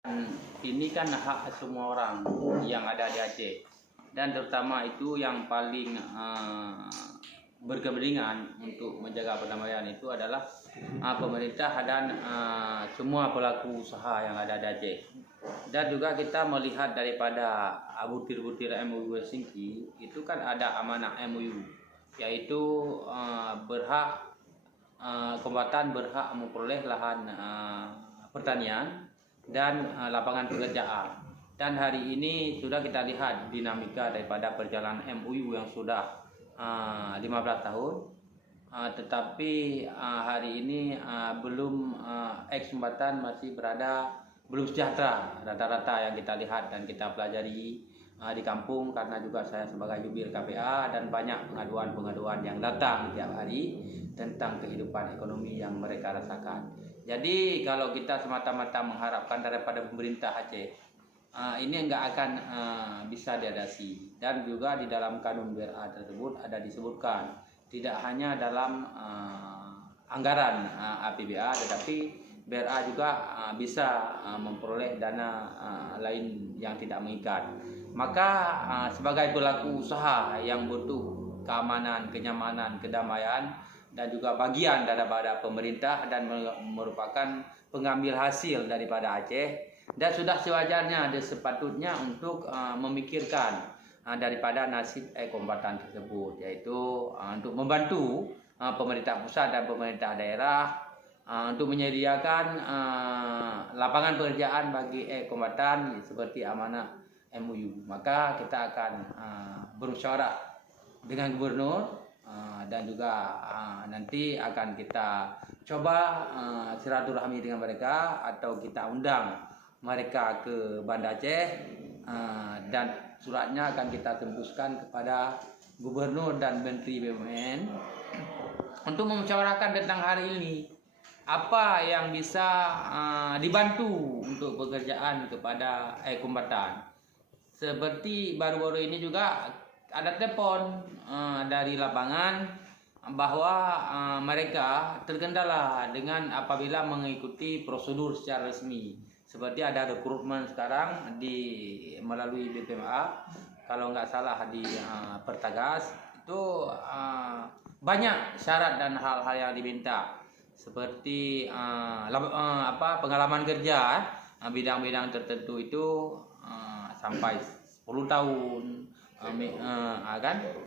Ini kan hak semua orang yang ada di Aceh, dan terutama itu yang paling berkepentingan untuk menjaga perdamaian itu adalah pemerintah dan semua pelaku usaha yang ada di Aceh. Dan juga kita melihat daripada butir-butir MOU Helsinki itu kan ada amanah MOU, yaitu kombatan berhak memperoleh lahan pertanian dan lapangan pekerjaan. Dan hari ini sudah kita lihat dinamika daripada perjalanan MOU yang sudah 15 tahun, tetapi hari ini belum kombatan masih belum sejahtera rata-rata yang kita lihat dan kita pelajari di kampung, karena juga saya sebagai jubir KPA dan banyak pengaduan-pengaduan yang datang tiap hari tentang kehidupan ekonomi yang mereka rasakan. Jadi kalau kita semata-mata mengharapkan daripada pemerintah Aceh, ini enggak akan bisa diatasi. Dan juga di dalam kanun BRA tersebut ada disebutkan tidak hanya dalam anggaran APBA, tetapi BRA juga bisa memperoleh dana lain yang tidak mengikat. Maka sebagai pelaku usaha yang butuh keamanan, kenyamanan, kedamaian, dan juga bagian daripada pemerintah dan merupakan pengambil hasil daripada Aceh, dan sudah sewajarnya dan sepatutnya untuk memikirkan daripada nasib kombatan tersebut, yaitu untuk membantu pemerintah pusat dan pemerintah daerah untuk menyediakan lapangan pekerjaan bagi kombatan seperti amanah MOU. Maka kita akan bermusyawarah dengan gubernur dan juga nanti akan kita coba silaturahmi dengan mereka, atau kita undang mereka ke Banda Aceh, dan suratnya akan kita tembuskan kepada gubernur dan menteri BUMN untuk memusyawarahkan tentang hari ini apa yang bisa dibantu untuk pekerjaan kepada kombatan. Seperti baru-baru ini juga ada telepon dari lapangan bahwa mereka terkendala dengan apabila mengikuti prosedur secara resmi. Seperti ada rekrutmen sekarang melalui BPMA, kalau nggak salah di Pertagas itu banyak syarat dan hal-hal yang diminta, seperti pengalaman kerja bidang-bidang tertentu itu sampai 10 tahun kan.